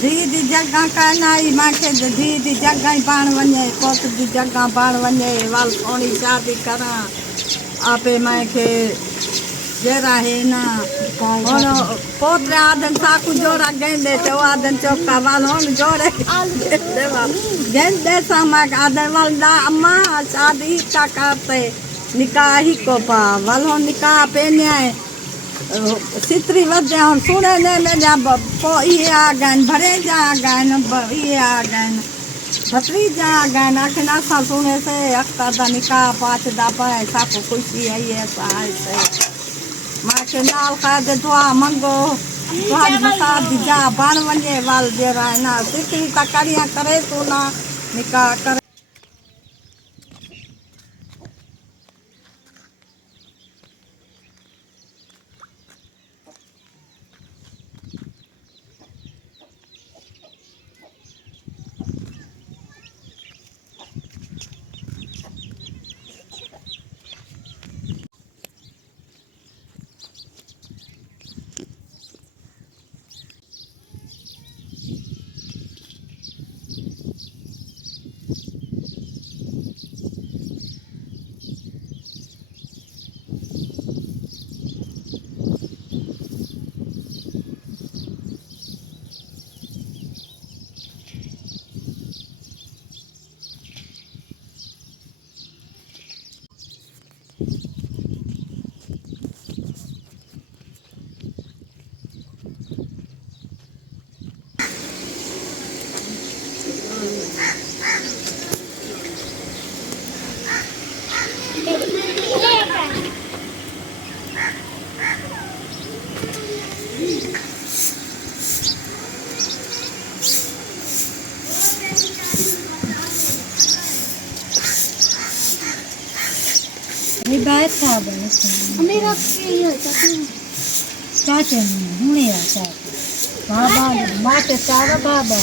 धी जी जगह कहनाई मांखे धी जी जगह ही पाण वञे पुट जी जगह पाण वञे वाल सोणी शादी करा आपे मांखे जरा है ना ਹੁਣ ਪੋਤਰੇ ਆਦਨ ਸਾਕੂ ਜੋੜਾ ਗੈਂਦੇ ਤੇ ਉਹ ਆਦਨ ਚੋਕਾ ਵਾਲ ਹੁਣ ਜੋੜੇ ਗੈਂਦੇ ਸਾਮਾ ਆਦਨ ਵਾਲ ਦਾ ਅੰਮਾ शादी का करते निकाह ही को पा वाल ਹੁਣ निकाह पेने आए सितरी वधे ਹੁਣ सुने ने में जा पो ये आ गन भरे जा गन ये आ गन भतरी जा गन आखिर ना सुने से अख्तर दा निकाह पाच दा पाए साकू खुशी है ये साल से मां के नाल का दे दुआ मंगो तुहारी मसाद दी जा बण वने वाल जेरा है ना सितरी ता करिया करे तू ना निकाह करे बात था बस मेरा ये होता क्या चाहिए हुने आता बाबा माते सारा बाबा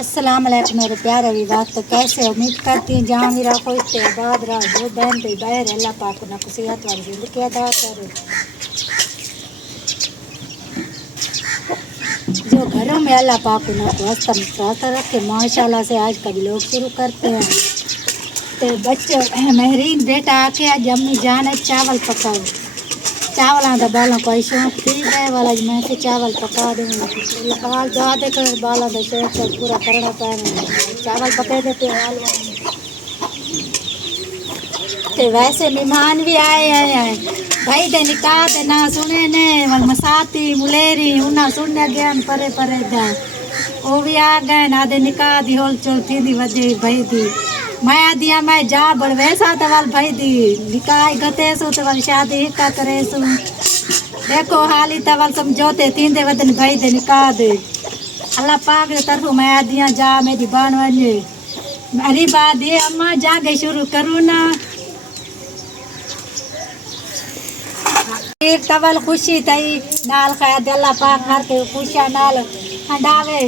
अस्सलाम वालेकुम मेरे प्यारे विवाद तो कैसे उम्मीद करती हूँ जहाँ मेरा खुश थे आबाद रहा जो बहन पे बहर अल्लाह पाक ना खुशियात वाली जिंदगी अदा करे जो घरों में अल्लाह पाक ना तो हस्ता मुस्ता रखे माशाल्लाह से आज कभी लोग शुरू करते हैं तो बच्चे महरीन बेटा आके आज अम्मी जान चावल पकाओ चावल का बालों कोई शौक थी गए वाला मैं से चावल पका दूँगी बाल जा दे कर बालों का शौक से पूरा करना पाए चावल पका देते तो वैसे मेहमान भी आए हैं भाई दे निकाह दे ना सुने ने मसाती मुलेरी उन्ना सुनने गए परे परे जाए वो भी आ गए ना दे निकाह दी होल चोल थी दी वजह भाई दी मैं दिया मैं जा बड़ वैसा तवाल भाई दी निकाह गते सो तवाल शादी का करे सो देखो हाली तवाल समझौते तीन दे वदन भाई दे निकाह दे अल्लाह पाक दे तरफ मैं दिया जा मेरी बान वने मेरी बात ये अम्मा जा गई शुरू करूँ ना एक तवाल खुशी थी नाल खैर अल्लाह पाक हर के खुशियां नाल हंडावे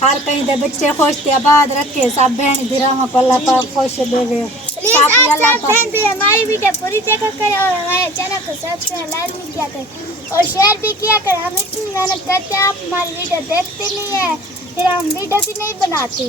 हर कहीं दे बच्चे खुश थे आबाद रखे सब बहन दिरामा को अल्लाह पाक खुश देवे प्लीज आप बहन भी हमारी वीडियो पूरी देखा करें और हमारे चैनल को सब्सक्राइब लाजमी किया करें और शेयर भी किया करें। हम इतनी मेहनत करते हैं आप हमारी वीडियो देखते नहीं है फिर हम वीडियो भी नहीं बनाते।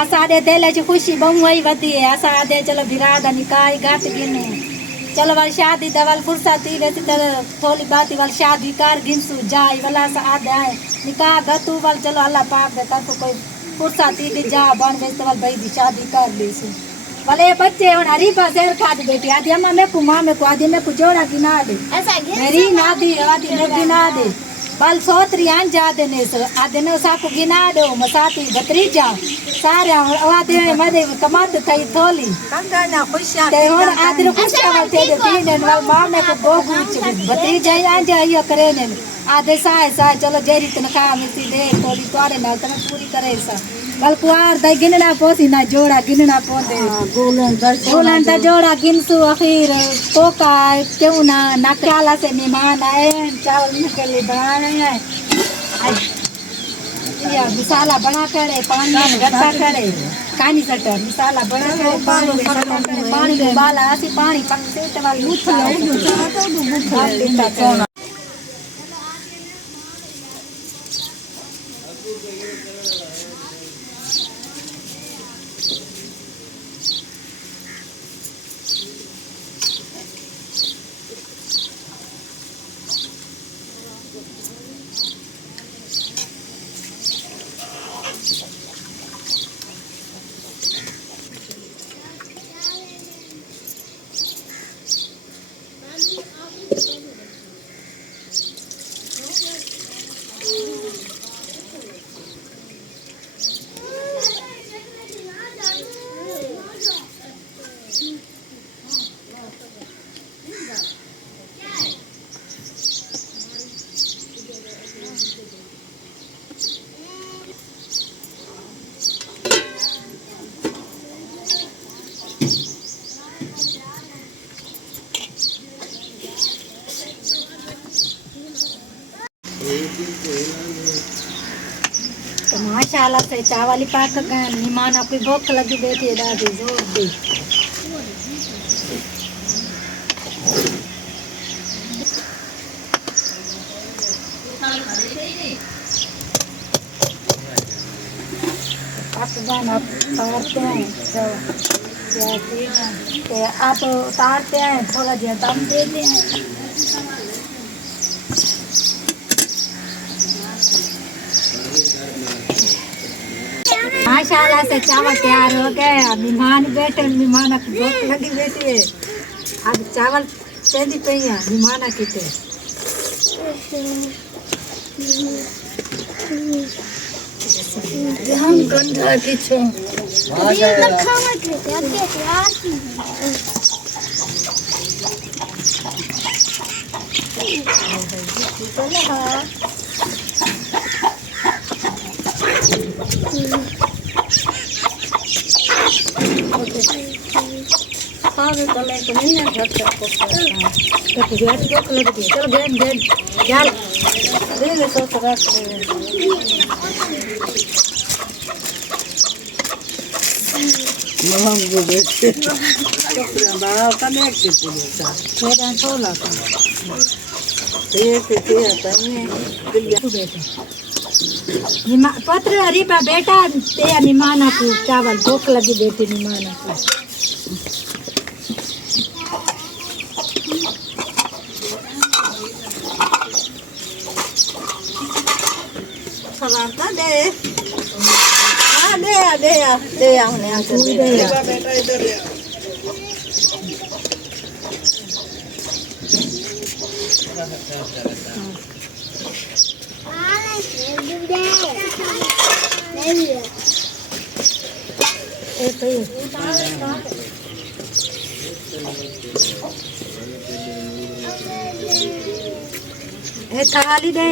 असांजे दिल जी ख़ुशी बहु ई वधी है असांजे चलो भिरा दा निकाह घट गिन चलो वल शादी दा वल फुर्सत थी गई त थोड़ी बात वल शादी कर गिनसु जाई वला आदे आए निकाह गतु वल चलो अल्लाह पाक दे तरफ कोई फुर्सत थी जा बन गई तो वल भाई दी शादी कर लीसु भले बच्चे हुन हरीफा शेर खाद बेटी आदि अम्मा में को मां में को आदि में को जोड़ा गिना दे ऐसा घेर मेरी नादी आदि में गिना दे बल सोतरी अंजा देने से आदि ने साको गिना दो मसाती भत्रीजा सारे आदि मदे कमात थई थोली कंगाना खुशियां ते हुन आदि खुशियां वते दे तीन वल मां में को गोगू भत्रीजा अंजा यो करे ने आधे साए साए चलो जेरी तनखा मिलती दे थोड़ी तोरे नाल तने पूरी करे सा बल कुआर दे गिनना पोसी ना जोड़ा गिनना पोंदे गोलन दा जोड़ा गिनसु अखीर कोका क्यों ना नकाला से मेहमान आए चावल निकले बनाने आए या मसाला बना करे पानी में गट्टा करे कानी सटर मसाला बना करे पानी में बाला ऐसी पानी पकते तवाल मुठा तो माशाल्लाह से चावल ही पाक गए मेहमान आपकी भूख लगी बैठी है दादी जोर दी पकवान आप उतारते हैं तो आप उतारते हैं थोड़ा जिया दम देते हैं माशाल्लाह से चावल तैयार हो गए अब मेहमान बैठे मेहमान की भूख लगी बैठी है अब चावल पेंदी पई है मेहमान की ते हम गंधा पीछे ये रखा मत लेते आगे यार चले हां खावे तो मैं तो नहीं ना घर को तो गैस भूख लगती है चलो गैस गैस जाल दे ले सो तो रख ले मम को बेटे बाहर का नहीं के पुलिसा मेरा छोला का ते आता है बेटा पत्र हरीबा बेटा ते निमाना को चावल भूख लगी बेटी निमाना को सलामता दे दे हमने आके बेटा इधर थाली दे